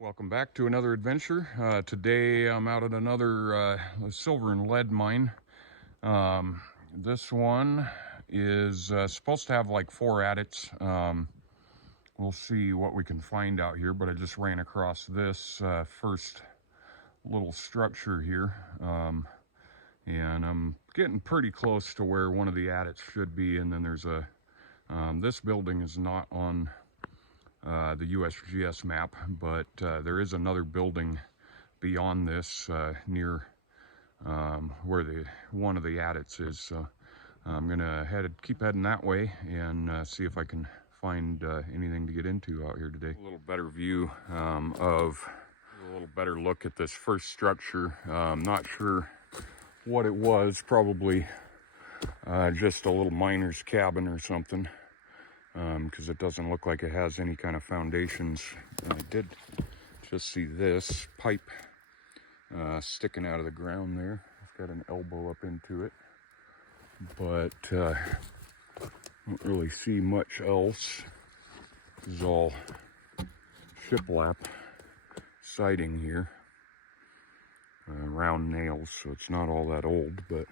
Welcome back to another adventure. Today I'm out at another silver and lead mine. This one is supposed to have like 4 adits. We'll see what we can find out here, but I just ran across this first little structure here. And I'm getting pretty close to where one of the adits should be, and then there's a this building is not on the USGS map, but there is another building beyond this near where one of the adits is. So I'm gonna keep heading that way and see if I can find anything to get into out here today. A little better view of a little better look at this first structure. I'm not sure what it was, probably just a little miner's cabin or something, because it doesn't look like it has any kind of foundations. I did just see this pipe sticking out of the ground there. It's got an elbow up into it, but don't really see much else. This is all shiplap siding here, round nails, so it's not all that old, but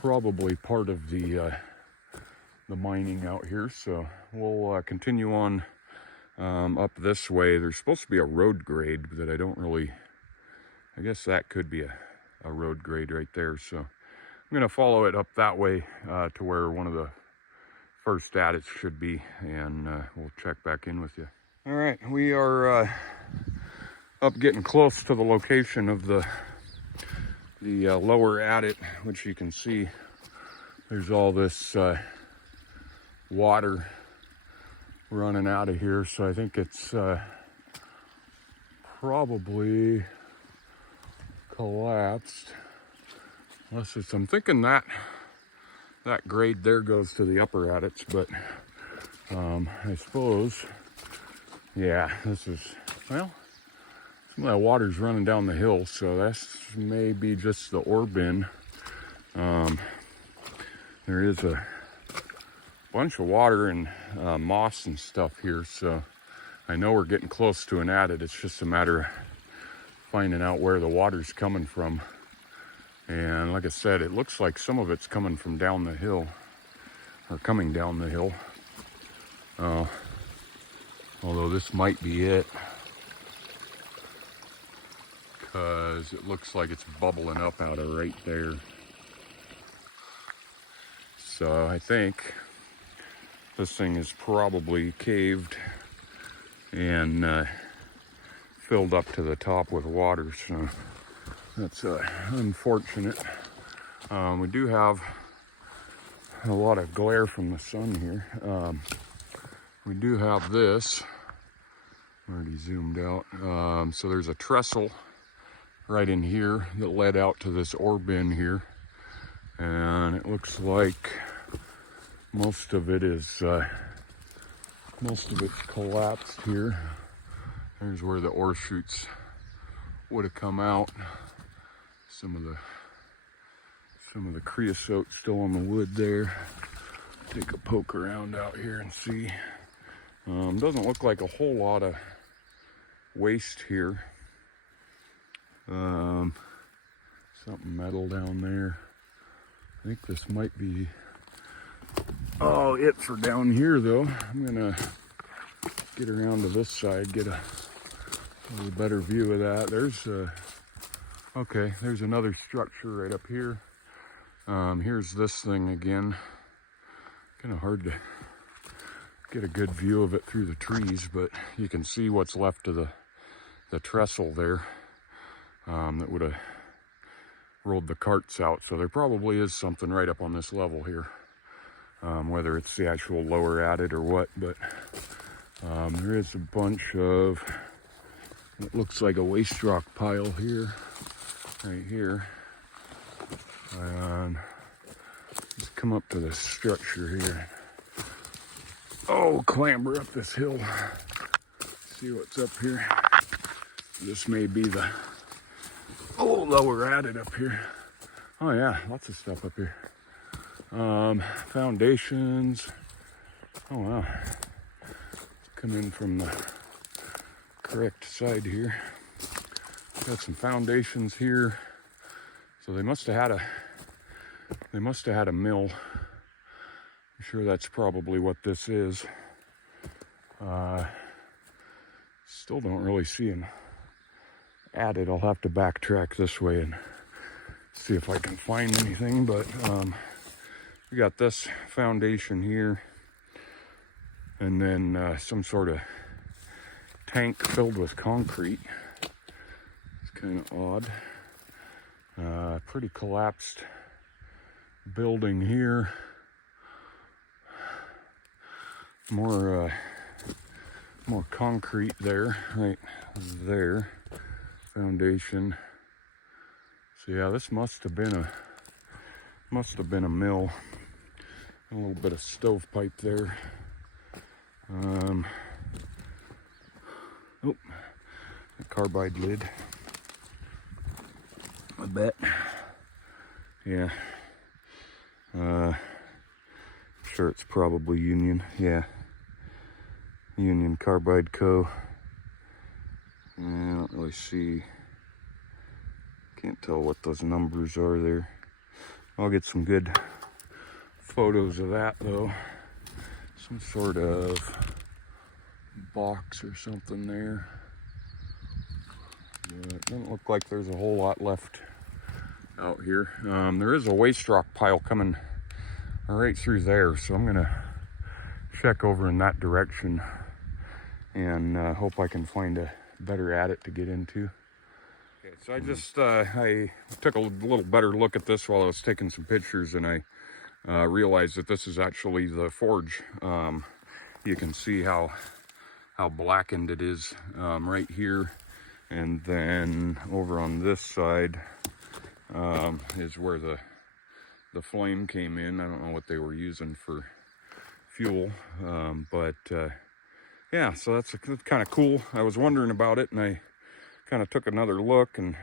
probably part of the mining out here. So we'll continue on up this way. There's supposed to be a road grade that I don't really, I guess that could be a road grade right there. So I'm gonna follow it up that way to where one of the first adits should be, and we'll check back in with you. All right, we are up getting close to the location of the lower adit, which you can see there's all this water running out of here. So I think it's probably collapsed, unless it's, I'm thinking that grade there goes to the upper adits, but I suppose, yeah, this is, well, some of that water's running down the hill, so that's maybe just the ore bin. There is a bunch of water and moss and stuff here, so I know we're getting close to an adit. It's just a matter of finding out where the water's coming from. And like I said, it looks like some of it's coming from down the hill, or coming down the hill. Although this might be it, because it looks like it's bubbling up out of right there. So I think this thing is probably caved and filled up to the top with water. So that's unfortunate. We do have a lot of glare from the sun here. We do have this, already zoomed out. So there's a trestle right in here that led out to this ore bin here. And it looks like most of it's collapsed here. There's where the ore chutes would have come out. Some of the creosote still on the wood there. Take a poke around out here and see. Doesn't look like a whole lot of waste here. Something metal down there. I think this might be it for down here though. I'm gonna get around to this side, get a little better view of that. There's another structure right up here. Here's this thing again. Kind of hard to get a good view of it through the trees, but you can see what's left of the trestle there that would have rolled the carts out. So there probably is something right up on this level here, whether it's the actual lower adit or what, but there is a bunch of, it looks like a waste rock pile here, right here. And let's come up to this structure here. Clamber up this hill. See what's up here. This may be the lower adit up here. Oh yeah, lots of stuff up here. Foundations. Oh wow. Come in from the correct side here. Got some foundations here. So they must have had a mill. I'm sure that's probably what this is. Still don't really see an adit. I'll have to backtrack this way and see if I can find anything, but we got this foundation here, and then some sort of tank filled with concrete. It's kind of odd. Pretty collapsed building here. More concrete there, right there. Foundation. So yeah, this must have been a mill. A little bit of stovepipe there. Oh, a carbide lid. I bet. Yeah. Sure, it's probably Union. Yeah. Union Carbide Co. I don't really see. Can't tell what those numbers are there. I'll get some good photos of that though. Some sort of box or something there. But it doesn't look like there's a whole lot left out here. There is a waste rock pile coming right through there, so I'm gonna check over in that direction and hope I can find a better adit to get into. Okay, so I just I took a little better look at this while I was taking some pictures, and I realized that this is actually the forge. You can see how blackened it is right here, and then over on this side is where the flame came in. I don't know what they were using for fuel, but yeah, so that's kind of cool. I was wondering about it, and I kind of took another look and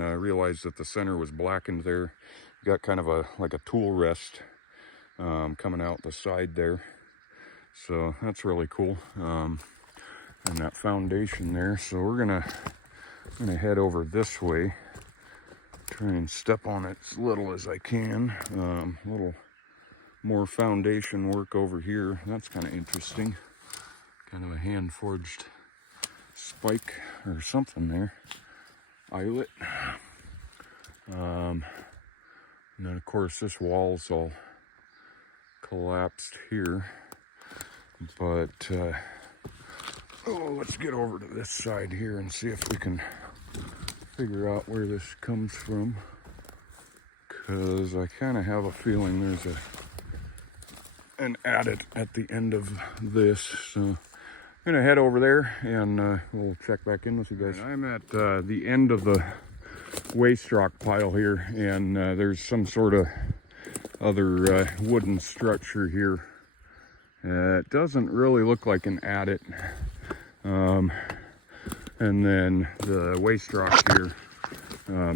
realized that the center was blackened there. You got kind of like a tool rest coming out the side there, so that's really cool. And that foundation there. So we're gonna head over this way, try and step on it as little as I can. A little more foundation work over here. That's kind of interesting. Kind of a hand forged spike or something there. Eyelet. And then of course this wall's all collapsed here. But let's get over to this side here and see if we can figure out where this comes from. Because I kind of have a feeling there's an adit at the end of this. So I'm gonna head over there and we'll check back in with you guys. I'm at the end of the waste rock pile here, and there's some sort of other wooden structure here. It doesn't really look like an adit. And then the waste rock here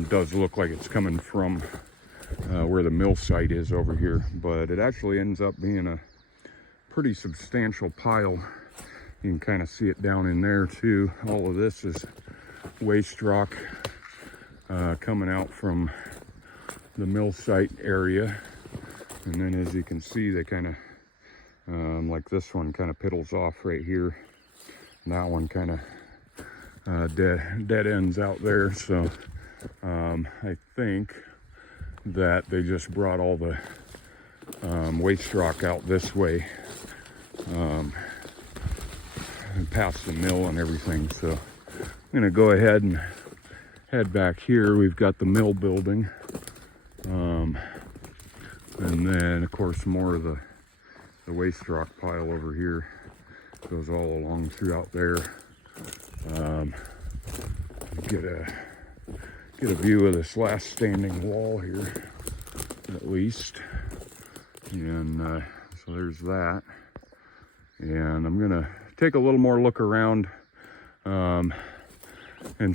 does look like it's coming from where the mill site is over here, but it actually ends up being a pretty substantial pile. You can kind of see it down in there too. All of this is waste rock coming out from the mill site area. And then as you can see, they kind of, like this one kind of piddles off right here. And that one kind of dead ends out there. So I think that they just brought all the waste rock out this way. Past the mill and everything. So I'm gonna go ahead and head back here. We've got the mill building, and then of course more of the waste rock pile over here goes all along throughout there. Get a view of this last standing wall here, at least. And so there's that. And I'm gonna take a little more look around and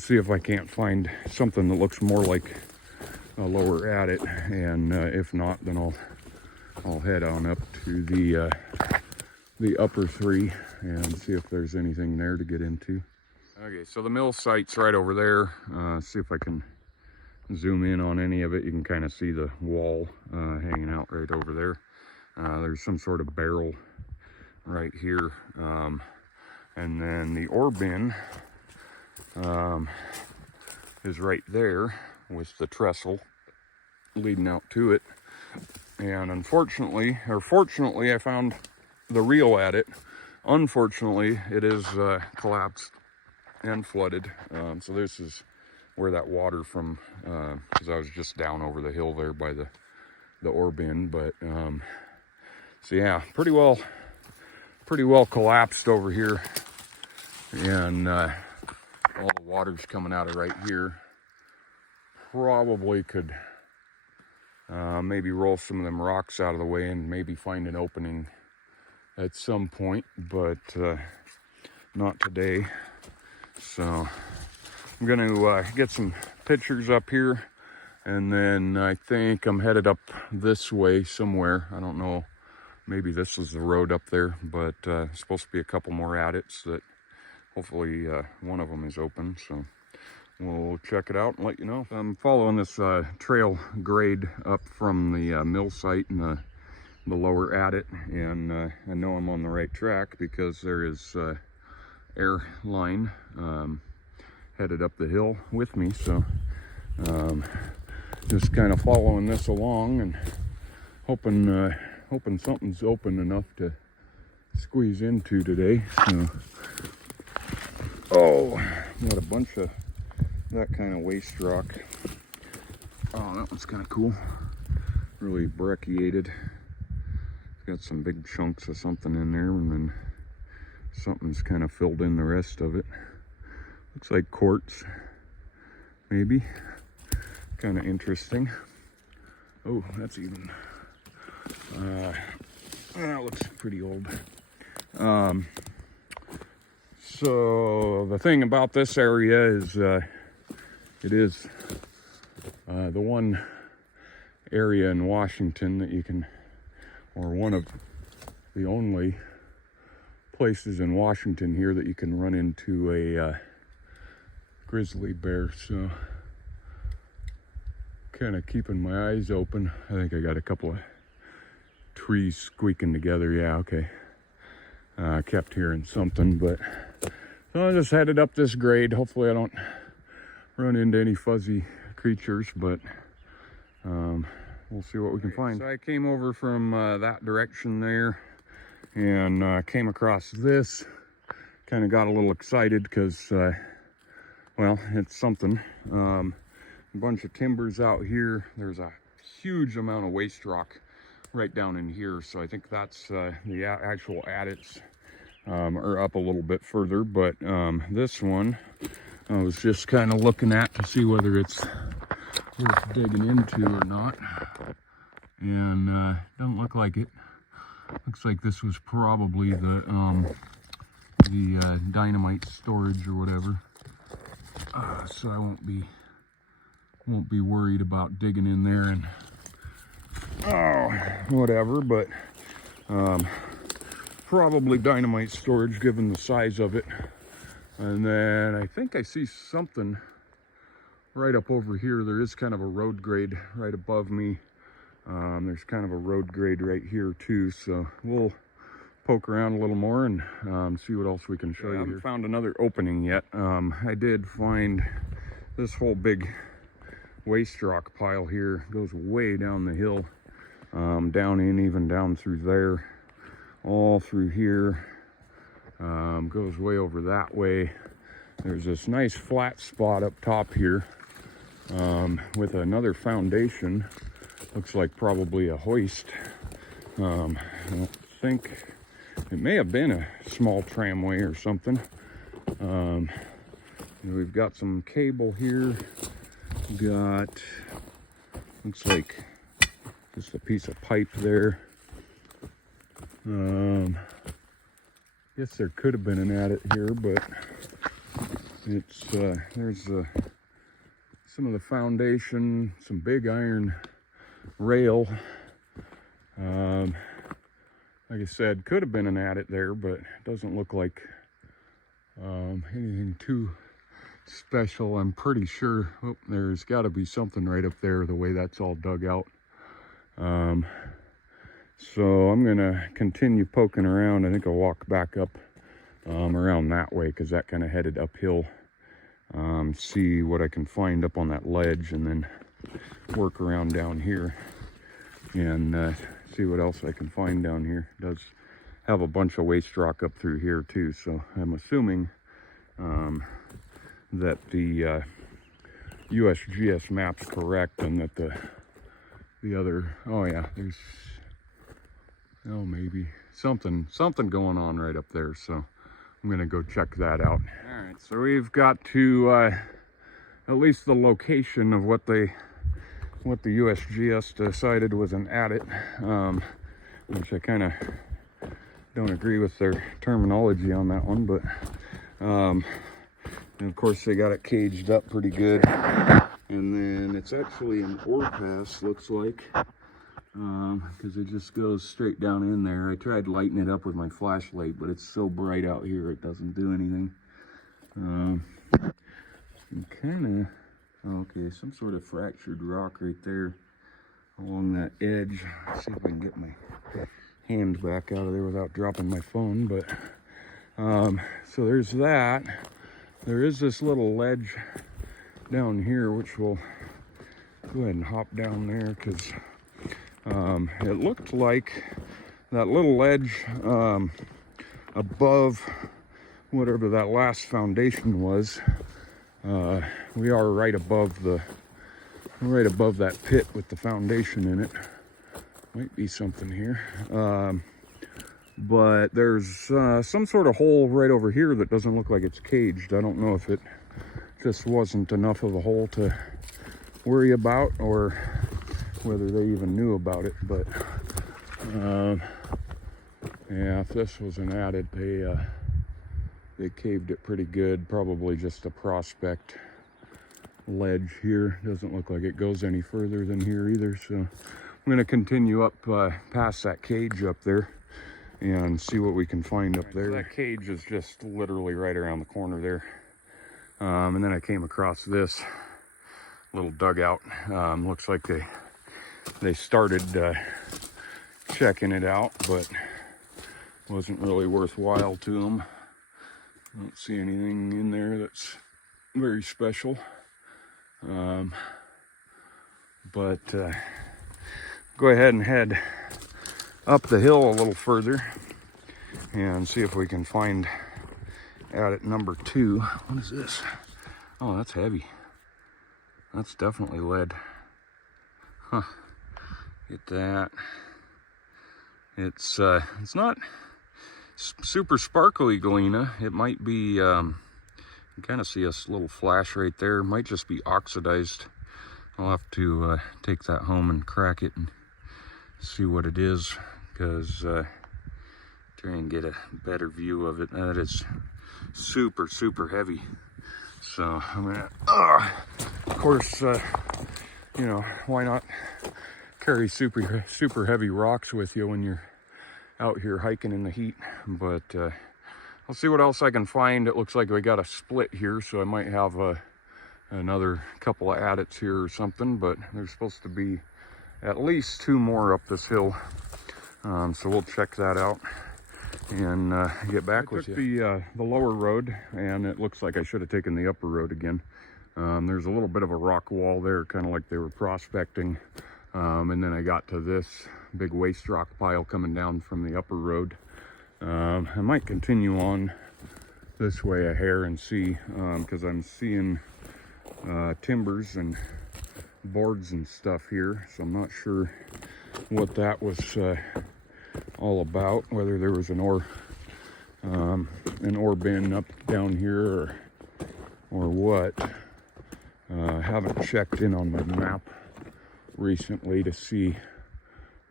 see if I can't find something that looks more like a lower adit. And if not, then I'll head on up to the upper three and see if there's anything there to get into. Okay, so the mill site's right over there. See if I can zoom in on any of it. You can kind of see the wall hanging out right over there. There's some sort of barrel right here. And then the ore bin is right there with the trestle leading out to it. And unfortunately, or fortunately, I found the reel at it. Unfortunately, it is collapsed and flooded. So this is where that water from, because I was just down over the hill there by the ore bin. But so yeah, pretty well collapsed over here, and all the water's coming out of right here. Probably could maybe roll some of them rocks out of the way and maybe find an opening at some point, but not today. So I'm going to get some pictures up here, and then I think I'm headed up this way somewhere. I don't know, maybe this is the road up there, but supposed to be a couple more adits that hopefully one of them is open, so we'll check it out and let you know. I'm following this trail grade up from the mill site and the lower adit, and I know I'm on the right track because there is air line headed up the hill with me. So just kind of following this along and hoping something's open enough to squeeze into today. So, oh, got a bunch of that kind of waste rock. Oh, that one's kind of cool. Really brecciated. Got some big chunks of something in there, and then something's kind of filled in the rest of it. Looks like quartz, maybe. Kind of interesting. Oh, that's even, that looks pretty old. So the thing about this area is it is the one area in Washington that you can, or one of the only places in Washington here that you can run into a grizzly bear. So kind of keeping my eyes open. I think I got a couple of trees squeaking together. Yeah, okay. I kept hearing something, but so I just headed up this grade. Hopefully I don't run into any fuzzy creatures, but we'll see what we can find. So I came over from that direction there, and came across this. Kind of got a little excited because, well, it's something. A bunch of timbers out here. There's a huge amount of waste rock right down in here. So I think that's the actual adits are up a little bit further. But this one I was just kind of looking at to see whether it's worth digging into or not. And doesn't look like it. Looks like this was probably the dynamite storage or whatever. So I won't be worried about digging in there and whatever, but probably dynamite storage given the size of it. And then I think I see something right up over here. There is kind of a road grade right above me. There's kind of a road grade right here too, so we'll poke around a little more and see what else we can show you here. I haven't found another opening yet. I did find this whole big waste rock pile here. Goes way down the hill, down in, even down through there, all through here, goes way over that way. There's this nice flat spot up top here with another foundation. Looks like probably a hoist. I don't think, it may have been a small tramway or something. We've got some cable here. Got, looks like just a piece of pipe there. Guess there could have been an adit here, but it's there's some of the foundation, some big iron rail. Like I said, could have been an adit there, but it doesn't look like anything too special. I'm pretty sure there's got to be something right up there, the way that's all dug out. So I'm gonna continue poking around. I think I'll walk back up around that way, because that kind of headed uphill. See what I can find up on that ledge, and then work around down here and see what else I can find down here. It does have a bunch of waste rock up through here too, so I'm assuming that the USGS map's correct, and that the other, oh yeah, there's, oh, maybe something going on right up there, so I'm gonna go check that out. All right, so we've got to at least the location of what the USGS decided was an adit, which I kind of don't agree with their terminology on that one, but and of course they got it caged up pretty good. And then it's actually an ore pass, looks like, because it just goes straight down in there. I tried lighting it up with my flashlight, but it's so bright out here it doesn't do anything. Kind of, okay, some sort of fractured rock right there along that edge. Let's see if I can get my hand back out of there without dropping my phone. But so there's that. There is this little ledge down here, which we'll go ahead and hop down there, because it looked like that little ledge above whatever that last foundation was. We are right above that pit with the foundation in it. Might be something here, but there's some sort of hole right over here that doesn't look like it's caged. I don't know if it just wasn't enough of a hole to worry about, or whether they even knew about it. But yeah, if this was an adit, they caved it pretty good. Probably just a prospect ledge here. Doesn't look like it goes any further than here either, so I'm going to continue up past that cage up there and see what we can find up there. So that cage is just literally right around the corner there. And then I came across this little dugout. Looks like they started checking it out, but wasn't really worthwhile to them. I don't see anything in there that's very special. But go ahead and head up the hill a little further and see if we can find adit number 2. What is this? Oh, that's heavy. That's definitely lead. Huh. Get that. It's not super sparkly galena. It might be, you kind of see a little flash right there. It might just be oxidized. I'll have to take that home and crack it and see what it is, because try and get a better view of it. That is super heavy. So I'm gonna, of course, you know, why not carry super heavy rocks with you when you're out here hiking in the heat. But I'll see what else I can find. It looks like we got a split here, so I might have another couple of adits here or something, but there's supposed to be at least 2 more up this hill. So we'll check that out and get back with you. I took the lower road, and it looks like I should have taken the upper road again. There's a little bit of a rock wall there, kind of like they were prospecting. And then I got to this big waste rock pile coming down from the upper road. I might continue on this way a hair and see, because I'm seeing timbers and boards and stuff here, so I'm not sure what that was all about, whether there was an ore bin up down here or what. Haven't checked in on my map recently to see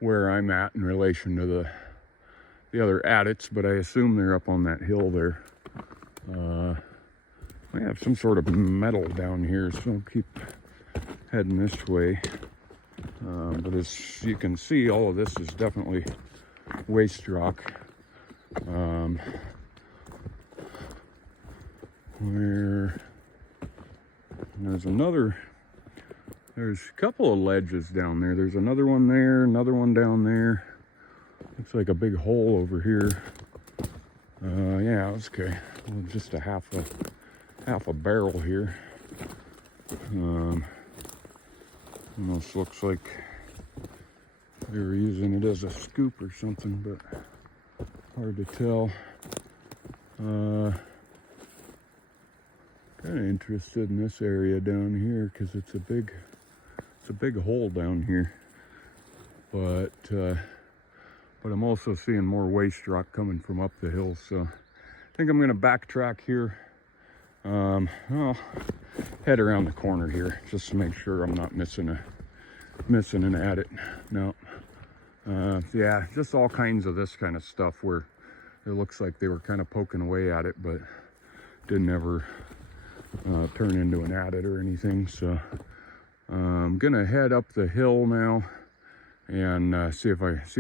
where I'm at in relation to the other adits, but I assume they're up on that hill there. I have some sort of metal down here, so I'll keep heading this way. But as you can see, all of this is definitely waste rock. where there's a couple of ledges down there. There's another one there, another one down there. Looks like a big hole over here. Yeah, it's okay. Well, just a half a barrel here. Almost looks like they were using it as a scoop or something, but hard to tell. Kind of interested in this area down here because it's a big hole down here. But I'm also seeing more waste rock coming from up the hill, so I think I'm gonna backtrack here. I'll head around the corner here just to make sure I'm not missing an adit. No. Yeah, just all kinds of this kind of stuff where it looks like they were kind of poking away at it, but didn't ever turn into an adit or anything. So I'm gonna head up the hill now and see what's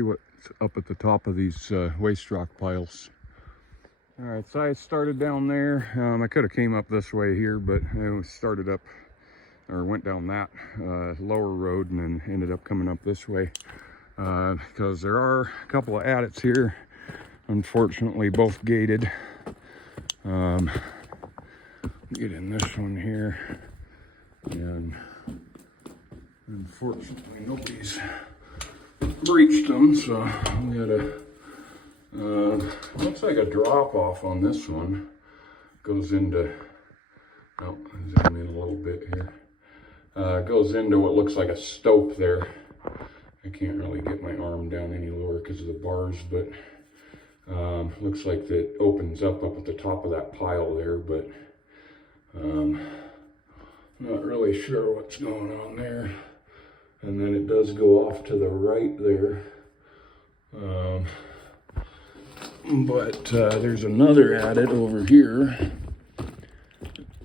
up at the top of these waste rock piles. All right, so I started down there. I could have came up this way here, but I started up or went down that lower road and then ended up coming up this way because there are a couple of adits here. Unfortunately, both gated. Get in this one here, and unfortunately nobody's breached them, so we had looks like a drop off on this one. Goes into, oh, zoom in a little bit here. Goes into what looks like a stope there. I can't really get my arm down any lower because of the bars, but looks like that opens up at the top of that pile there, but not really sure what's going on there. And then it does go off to the right there. But there's another adit over here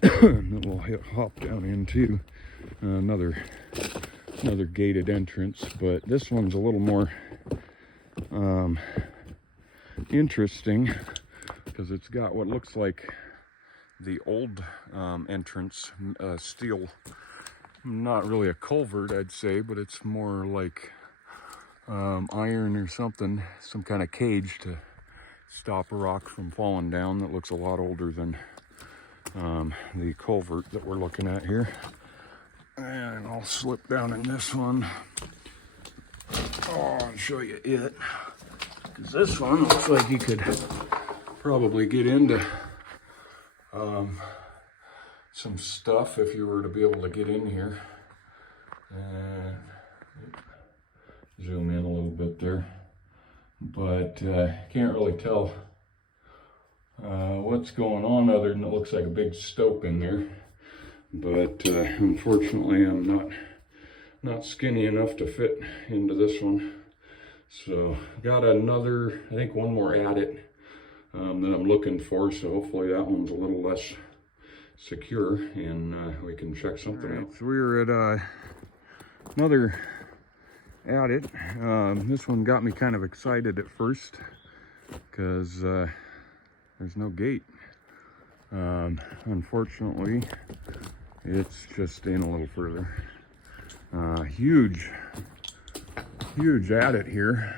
that we'll hop down into. Another gated entrance, but this one's a little more interesting because it's got what looks like the old entrance, steel. Not really a culvert, I'd say, but it's more like iron or something, some kind of cage to stop a rock from falling down. That looks a lot older than the culvert that we're looking at here. And I'll slip down in this one. Oh, I'll show you it. Because this one looks like you could probably get into some stuff if you were to be able to get in here. And zoom in a little bit there. But can't really tell what's going on other than it looks like a big stope in there. But unfortunately I'm not skinny enough to fit into this one. So got another, I think one more adit that I'm looking for, so hopefully that one's a little less secure and we can check something out. So we were at another adit. This one got me kind of excited at first because there's no gate. Unfortunately, it's just in a little further. Huge adit here,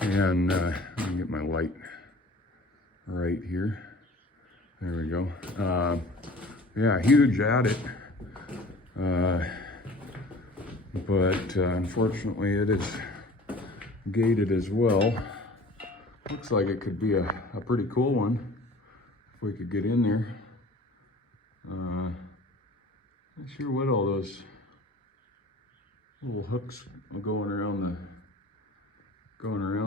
and let me get my light right here. There we go. Yeah, huge adit, but unfortunately it is gated as well. Looks like it could be a pretty cool one if we could get in there. Not sure what all those little hooks going around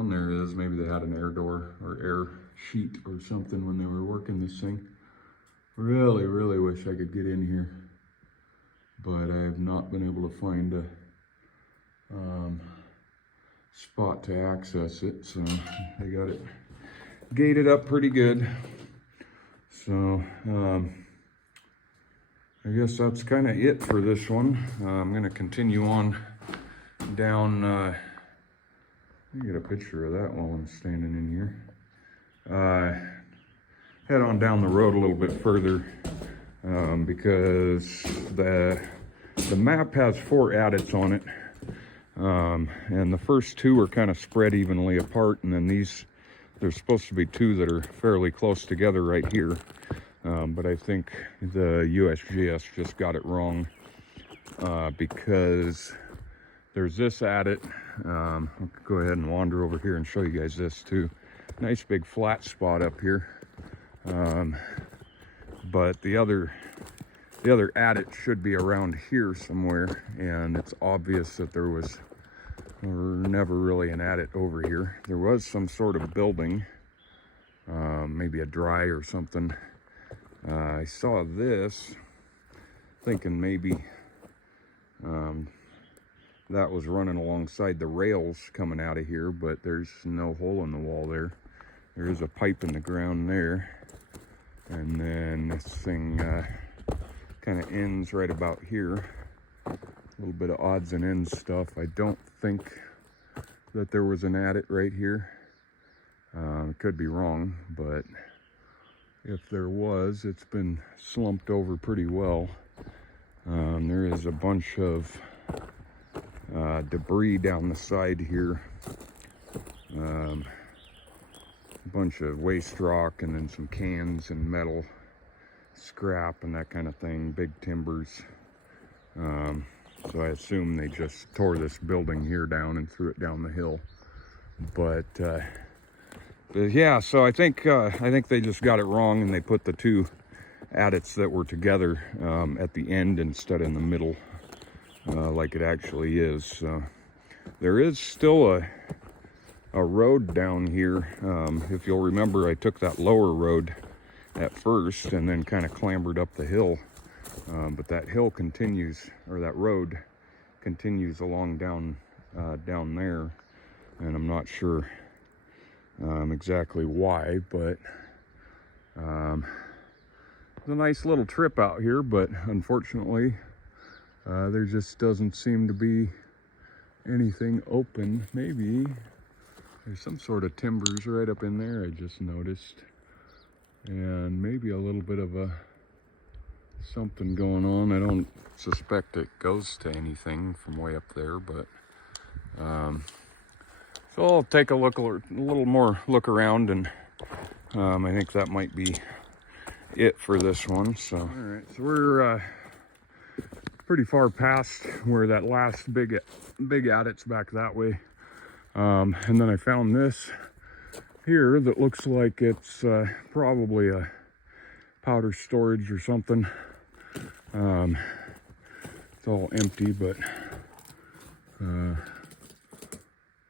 there is. Maybe they had an air door or air sheet or something when they were working this thing. Really wish I could get in here, but I have not been able to find a spot to access it, so they got it gated up pretty good. So I guess that's kind of it for this one. I'm going to continue on down. Let me get a picture of that while I'm standing in here. head on down the road a little bit further because the map has 4 adits on it, and the first 2 are kind of spread evenly apart, and then there's supposed to be 2 that are fairly close together right here, but I think the USGS just got it wrong because there's this adit. I'll go ahead and wander over here and show you guys this too. Nice big flat spot up here. But the other adit should be around here somewhere, and it's obvious that there was never really an adit over here. There was some sort of building, maybe a dry or something. I saw this, thinking maybe that was running alongside the rails coming out of here, but there's no hole in the wall there. There is a pipe in the ground there. And then this thing kind of ends right about here. A little bit of odds and ends stuff. I don't think that there was an adit right here. Could be wrong, but if there was, it's been slumped over pretty well. There is a bunch of debris down the side here. A bunch of waste rock, and then some cans and metal scrap and that kind of thing, big timbers. So I assume they just tore this building here down and threw it down the hill. But yeah, so I think they just got it wrong, and they put the 2 adits that were together at the end instead of in the middle, like it actually is. So there is still a road down here. If you'll remember, I took that lower road at first and then kind of clambered up the hill, but that hill continues, or that road continues along down there, and I'm not sure exactly why, but it's a nice little trip out here. But unfortunately there just doesn't seem to be anything open. Maybe there's some sort of timbers right up in there, I just noticed. And maybe a little bit of something going on. I don't suspect it goes to anything from way up there, but so I'll take a little more look around, and I think that might be it for this one. So all right, so we're pretty far past where that last big adit's back that way. And then I found this here that looks like it's probably a powder storage or something. It's all empty, but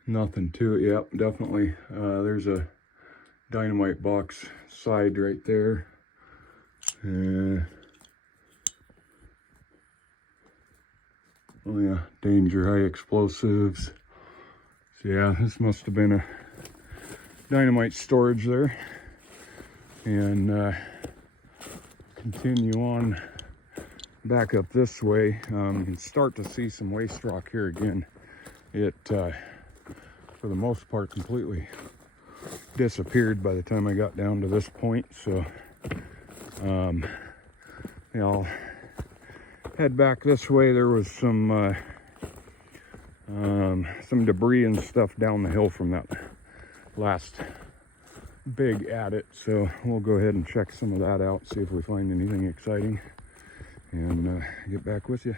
nothing to it. Yep, definitely. There's a dynamite box side right there. Oh yeah, danger, high explosives. So yeah, this must have been a dynamite storage there. And continue on back up this way. You can start to see some waste rock here again. It, for the most part, completely disappeared by the time I got down to this point. So, yeah, I'll head back this way. There was some debris and stuff down the hill from that last big adit, so we'll go ahead and check some of that out, see if we find anything exciting, and get back with you.